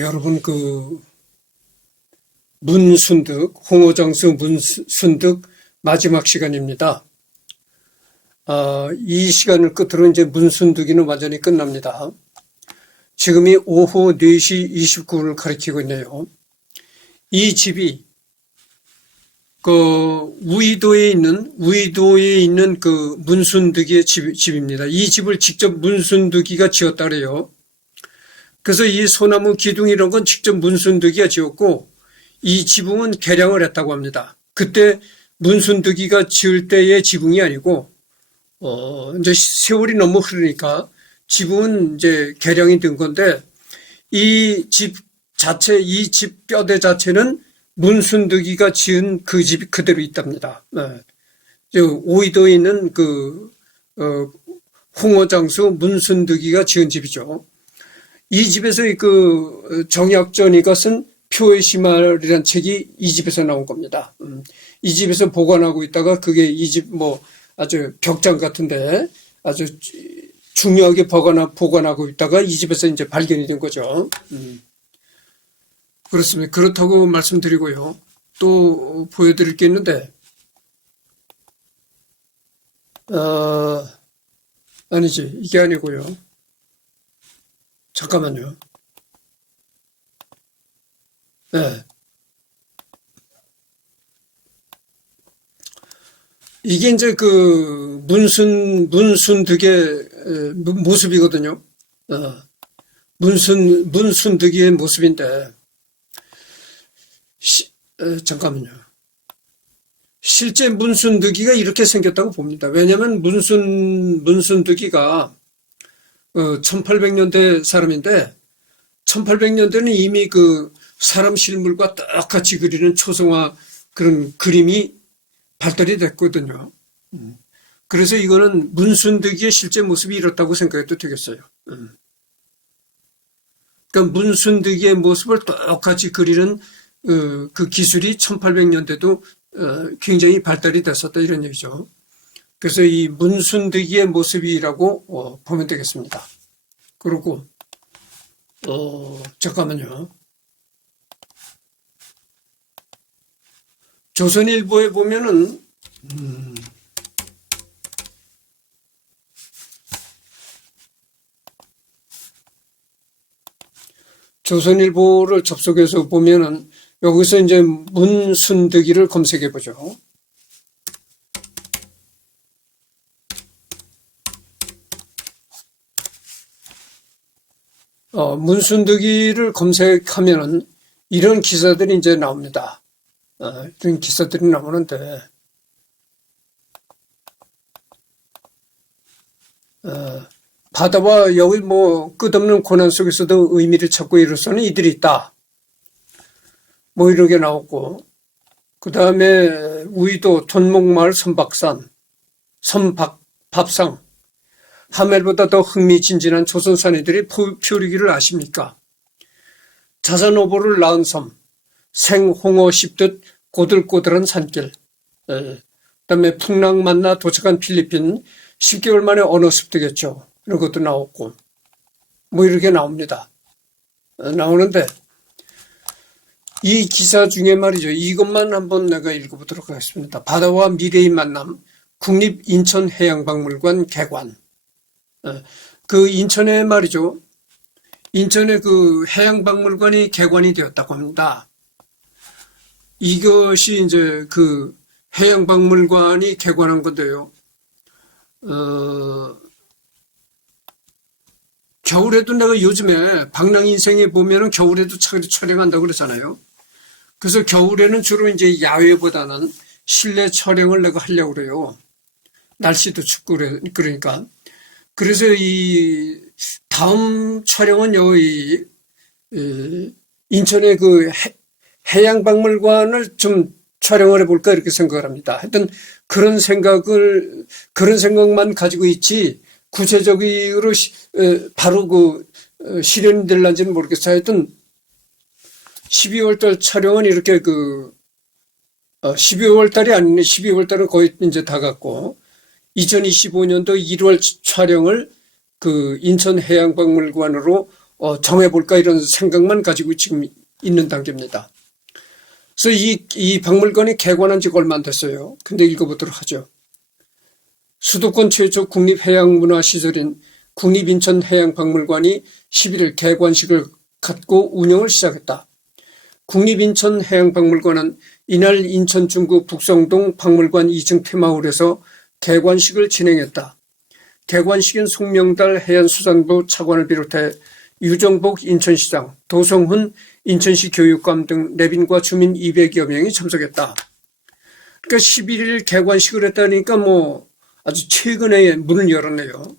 여러분 문순득, 홍어장수 문순득 마지막 시간입니다. 이 시간을 끝으로 이제 문순득이는 완전히 끝납니다. 지금이 오후 4시 29분을 가리키고 있네요. 이 집이 우이도에 있는 그 문순득이의 집입니다. 이 집을 직접 문순득이가 지었다 그래요. 그래서 이 소나무 기둥 이런 건 직접 문순득이가 지었고 이 지붕은 개량을 했다고 합니다. 그때 문순득이가 지을 때의 지붕이 아니고 이제 세월이 너무 흐르니까 지붕은 이제 개량이 된 건데 이 집 뼈대 자체는 문순득이가 지은 그 집이 그대로 있답니다. 오이도에 있는 홍어장수 문순득이가 지은 집이죠. 이 집에서 정약전이가 쓴 표의 심할이라는 책이 이 집에서 나온 겁니다. 이 집에서 보관하고 있다가 그게 이 집 아주 벽장 같은데 아주 중요하게 보관하고 있다가 이 집에서 이제 발견이 된 거죠. 그렇습니다. 그렇다고 말씀드리고요. 또 보여드릴 게 있는데, 아니지. 이게 아니고요. 잠깐만요. 네. 이게 이제 문순득의 모습이거든요. 문순득이의 모습인데, 잠깐만요. 실제 문순득이가 이렇게 생겼다고 봅니다. 왜냐하면 문순득이가 1800년대 사람인데 1800년대는 이미 사람 실물과 똑같이 그리는 초성화 그런 그림이 발달이 됐거든요. 그래서 이거는 문순득이의 실제 모습이 이렇다고 생각해도 되겠어요. 그러니까 문순득이의 모습을 똑같이 그리는 그 기술이 1800년대도 굉장히 발달이 됐었다 이런 얘기죠. 그래서 이 문순득이의 모습이라고 보면 되겠습니다. 그리고 잠깐만요. 조선일보에 보면은 조선일보를 접속해서 보면은 여기서 이제 문순득이를 검색해 보죠. 문순득이를 검색하면은 이런 기사들이 이제 나옵니다. 이런 기사들이 나오는데, 바다와 여기 끝없는 고난 속에서도 의미를 찾고 이로서는 이들이 있다. 이렇게 나오고, 그 다음에 우이도 돈목마을 밥상, 하멜보다 더 흥미진진한 조선사내들이 표류기를 아십니까? 자산오보를 낳은 섬, 생홍어 씹듯 꼬들꼬들한 산길, 그 다음에 풍랑 만나 도착한 필리핀, 10개월 만에 언어 습득했죠. 이런 것도 나왔고, 이렇게 나옵니다. 나오는데, 이 기사 중에 말이죠. 이것만 한번 내가 읽어보도록 하겠습니다. 바다와 미래의 만남, 국립인천해양박물관 개관. 인천에 말이죠. 인천에 해양박물관이 개관이 되었다고 합니다. 이것이 이제 해양박물관이 개관한 건데요. 겨울에도 내가 요즘에 방랑인생에 보면은 겨울에도 촬영한다고 그러잖아요. 그래서 겨울에는 주로 이제 야외보다는 실내 촬영을 내가 하려고 그래요. 날씨도 춥고 그러니까. 그래서 이 다음 촬영은 여기 인천의 해양박물관을 좀 촬영을 해볼까 이렇게 생각을 합니다. 하여튼 그런 생각만 가지고 있지 구체적으로 바로 실현이 될런지는 모르겠어요. 하여튼 12월 달 촬영은 이렇게 12월 달이 아니네. 12월 달은 거의 이제 다 갔고 2025년도 1월 촬영을 인천해양박물관으로 정해볼까 이런 생각만 가지고 지금 있는 단계입니다. 그래서 이 박물관이 개관한 지가 얼마 안 됐어요. 근데 읽어보도록 하죠. 수도권 최초 국립해양문화시설인 국립인천해양박물관이 11일 개관식을 갖고 운영을 시작했다. 국립인천해양박물관은 이날 인천 중구 북성동 박물관 2층 테마홀에서 개관식을 진행했다. 개관식인 송명달 해양수산부 차관을 비롯해 유정복 인천시장, 도성훈 인천시 교육감 등 내빈과 주민 200여 명이 참석했다. 그러니까 11일 개관식을 했다니까 아주 최근에 문을 열었네요.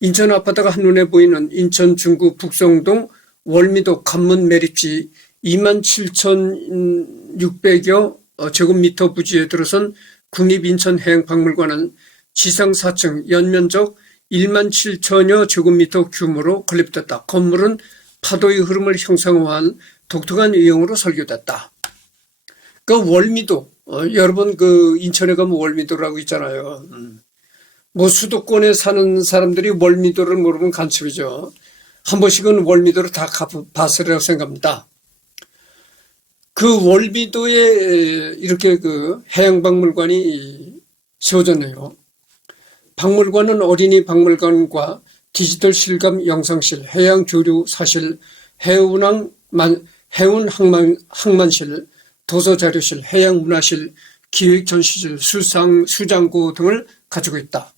인천 앞바다가 한눈에 보이는 인천 중구 북성동 월미도 관문 매립지 27,600여 제곱미터 부지에 들어선 국립인천해양박물관은 지상 4층, 연면적 17,000여 제곱미터 규모로 건립됐다. 건물은 파도의 흐름을 형상화한 독특한 유형으로 설계됐다. 그 월미도, 여러분 인천에 가면 월미도라고 있잖아요. 수도권에 사는 사람들이 월미도를 모르면 간첩이죠. 한 번씩은 월미도를 다 가봤으리라고 생각합니다. 그 월미도에 이렇게 해양박물관이 세워졌네요. 박물관은 어린이 박물관과 디지털 실감 영상실, 해양조류사실, 해운항만실, 도서자료실, 해양문화실, 기획전시실, 수장고 등을 가지고 있다.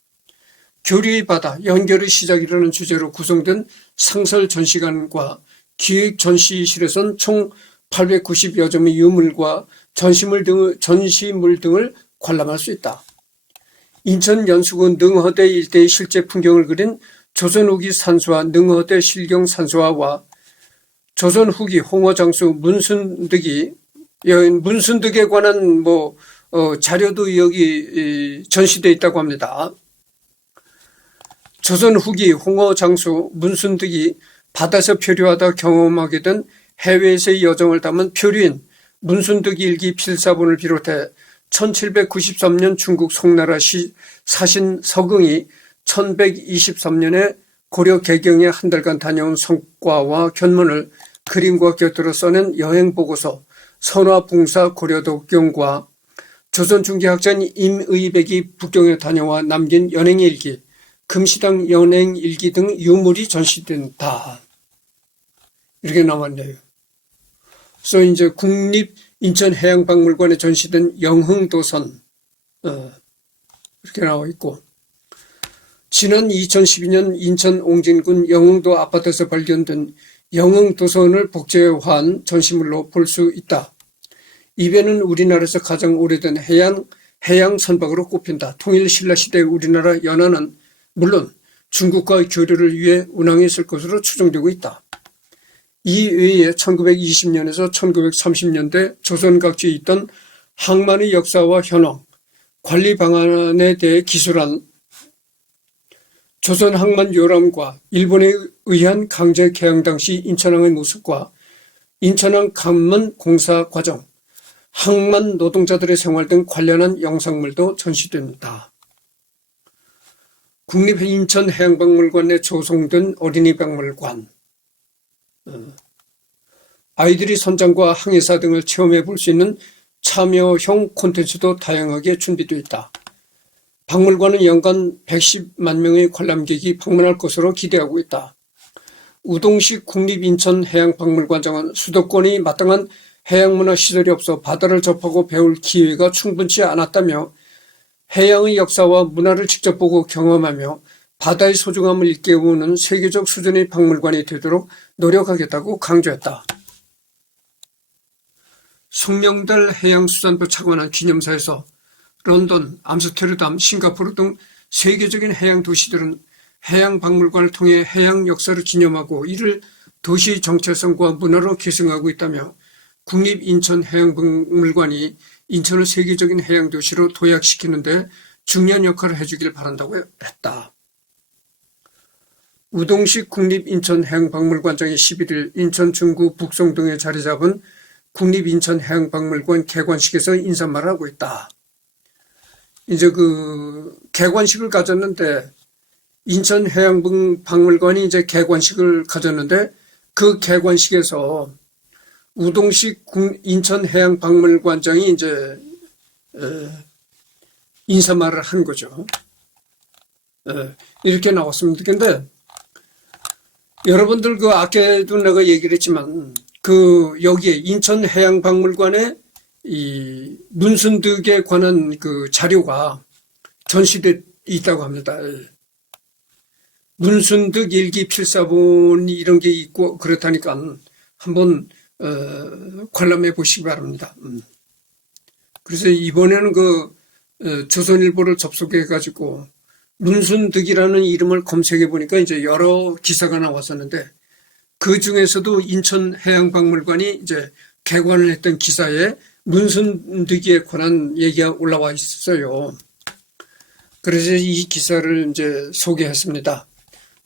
교류의 바다, 연결의 시작이라는 주제로 구성된 상설 전시관과 기획 전시실에선 총 890여 점의 유물과 전시물 등을 관람할 수 있다. 인천 연수구 능허대 일대의 실제 풍경을 그린 조선 후기 산수화 능허대 실경 산수화와 조선 후기 홍어장수 문순득에 관한 자료도 여기 전시되어 있다고 합니다. 조선 후기 홍어장수 문순득이 바다에서 표류하다 경험하게 된 해외에서의 여정을 담은 표류인 문순득 일기 필사본을 비롯해 1793년 중국 송나라 사신 서긍이 1123년에 고려 개경에 한 달간 다녀온 성과와 견문을 그림과 곁들여 써낸 여행보고서 선화봉사 고려도경과 조선중개학자인 임의백이 북경에 다녀와 남긴 연행일기, 금시당 연행일기 등 유물이 전시된다. 이렇게 나왔네요. 그래서 이제 국립인천해양박물관에 전시된 영흥도선 이렇게 나와 있고, 지난 2012년 인천 옹진군 영흥도 아파트에서 발견된 영흥도선을 복제한 전시물로 볼 수 있다. 이 배는 우리나라에서 가장 오래된 해양 선박으로 꼽힌다. 통일 신라시대 우리나라 연안은 물론 중국과의 교류를 위해 운항했을 것으로 추정되고 있다. 이 외에 1920년에서 1930년대 조선 각지에 있던 항만의 역사와 현황, 관리 방안에 대해 기술한 조선 항만 요람과 일본에 의한 강제 개항 당시 인천항의 모습과 인천항 관문 공사 과정, 항만 노동자들의 생활 등 관련한 영상물도 전시됩니다. 국립인천해양박물관 내 조성된 어린이박물관, 아이들이 선장과 항해사 등을 체험해 볼 수 있는 참여형 콘텐츠도 다양하게 준비되어 있다. 박물관은 연간 110만 명의 관람객이 방문할 것으로 기대하고 있다. 우동식 국립인천해양박물관장은 수도권이 마땅한 해양문화시설이 없어 바다를 접하고 배울 기회가 충분치 않았다며 해양의 역사와 문화를 직접 보고 경험하며 바다의 소중함을 일깨우는 세계적 수준의 박물관이 되도록 노력하겠다고 강조했다. 송명달 해양수산부 차관한 기념사에서 런던, 암스테르담, 싱가포르 등 세계적인 해양 도시들은 해양 박물관을 통해 해양 역사를 기념하고 이를 도시 정체성과 문화로 계승하고 있다며 국립인천해양박물관이 인천을 세계적인 해양 도시로 도약시키는 데 중요한 역할을 해주길 바란다고 했다. 우동식 국립인천해양박물관장이 11일 인천 중구 북성동에 자리 잡은 국립인천해양박물관 개관식에서 인사말을 하고 있다. 이제 개관식을 가졌는데 인천해양박물관이 이제 개관식을 가졌는데 그 개관식에서 우동식 인천해양박물관장이 이제 인사말을 한 거죠. 이렇게 나왔습니다. 근데 여러분들 그 아까도 내가 얘기를 했지만 그 여기에 인천해양박물관에 이 문순득에 관한 그 자료가 전시돼 있다고 합니다. 문순득 일기 필사본이 이런 게 있고 그렇다니까 한번 관람해 보시기 바랍니다. 그래서 이번에는 그 조선일보를 접속해 가지고 문순득이라는 이름을 검색해 보니까 이제 여러 기사가 나왔었는데 그 중에서도 인천해양박물관이 이제 개관을 했던 기사에 문순득에 관한 얘기가 올라와 있어요. 그래서 이 기사를 이제 소개했습니다.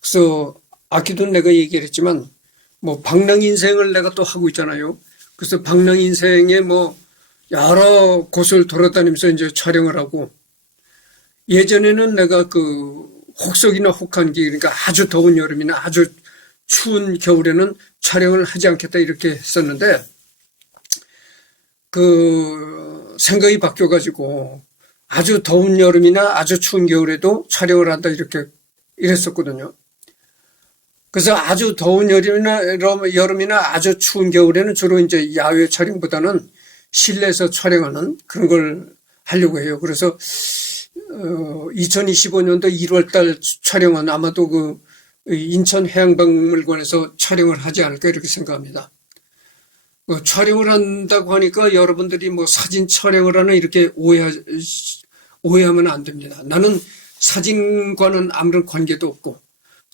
그래서 아까도 내가 얘기를 했지만 뭐 방랑인생을 내가 또 하고 있잖아요. 그래서 방랑인생에 뭐 여러 곳을 돌아다니면서 이제 촬영을 하고 예전에는 내가 그 혹석이나 혹한기 그러니까 아주 더운 여름이나 아주 추운 겨울에는 촬영을 하지 않겠다 이렇게 했었는데 그 생각이 바뀌어가지고 아주 더운 여름이나 아주 추운 겨울에도 촬영을 한다 이렇게 이랬었거든요. 그래서 아주 더운 여름이나 아주 추운 겨울에는 주로 이제 야외 촬영보다는 실내에서 촬영하는 그런 걸 하려고 해요. 그래서 2025년도 1월 달 촬영은 아마도 그 인천해양박물관에서 촬영을 하지 않을까 이렇게 생각합니다. 촬영을 한다고 하니까 여러분들이 뭐 사진 촬영을 하는 이렇게 오해하면 안 됩니다. 나는 사진과는 아무런 관계도 없고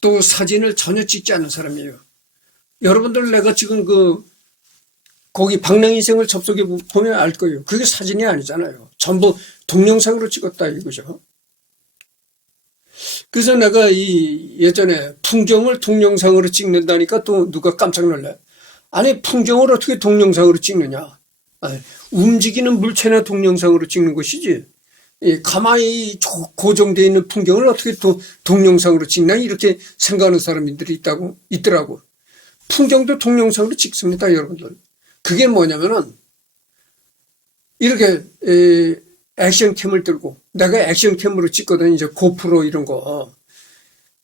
또 사진을 전혀 찍지 않는 사람이에요. 여러분들 내가 지금 거기 방랑인생을 접속해 보면 알 거예요. 그게 사진이 아니잖아요. 전부 동영상으로 찍었다 이거죠. 그래서 내가 예전에 풍경을 동영상으로 찍는다니까 또 누가 깜짝 놀래. 아니 풍경을 어떻게 동영상으로 찍느냐. 아니, 움직이는 물체나 동영상으로 찍는 것이지. 가만히 고정되어 있는 풍경을 어떻게 동영상으로 찍나 이렇게 생각하는 사람들이 있더라고. 풍경도 동영상으로 찍습니다, 여러분들. 그게 뭐냐면은 이렇게 액션캠을 들고 내가 액션캠으로 찍거든. 이제 고프로 이런 거.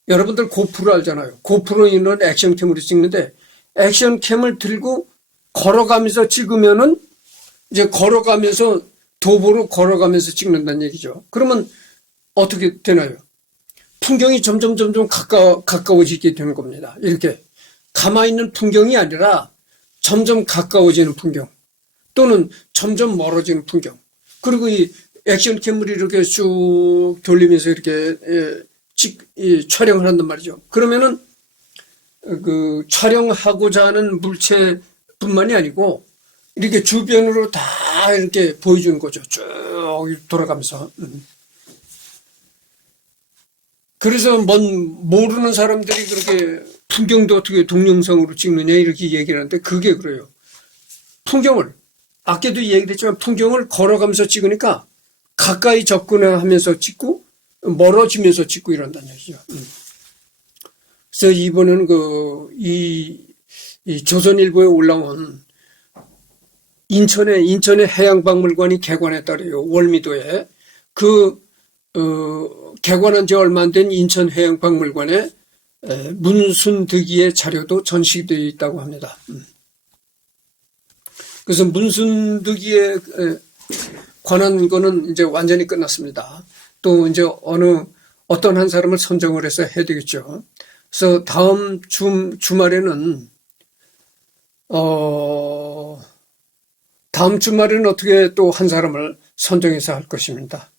여러분들 고프로 알잖아요. 고프로 이런 액션캠으로 찍는데 액션캠을 들고 걸어가면서 찍으면은 이제 걸어가면서 도보로 걸어가면서 찍는다는 얘기죠. 그러면 어떻게 되나요? 풍경이 점점 가까워지게 되는 겁니다. 이렇게 가만히 있는 풍경이 아니라 점점 가까워지는 풍경 또는 점점 멀어지는 풍경. 그리고 이 액션캠을 이렇게 쭉 돌리면서 이렇게 촬영을 한단 말이죠. 그러면은 그 촬영하고자 하는 물체뿐만이 아니고 이렇게 주변으로 다 이렇게 보여주는 거죠. 쭉 돌아가면서. 그래서 모르는 사람들이 그렇게 풍경도 어떻게 동영상으로 찍느냐 이렇게 얘기를 하는데 그게 그래요. 풍경을 아까도 얘기했지만 풍경을 걸어가면서 찍으니까 가까이 접근하면서 찍고 멀어지면서 찍고 이런다는 얘기죠. 그래서 이번에는 이 조선일보에 올라온 인천의 해양박물관이 개관했다래요. 월미도에. 개관한 지 얼마 안 된 인천해양박물관에 문순득이의 자료도 전시되어 있다고 합니다. 그래서 문순득이에 관한 거는 이제 완전히 끝났습니다. 또 이제 어떤 한 사람을 선정을 해서 해야 되겠죠. 그래서 다음 주말에는 어떻게 또 한 사람을 선정해서 할 것입니다.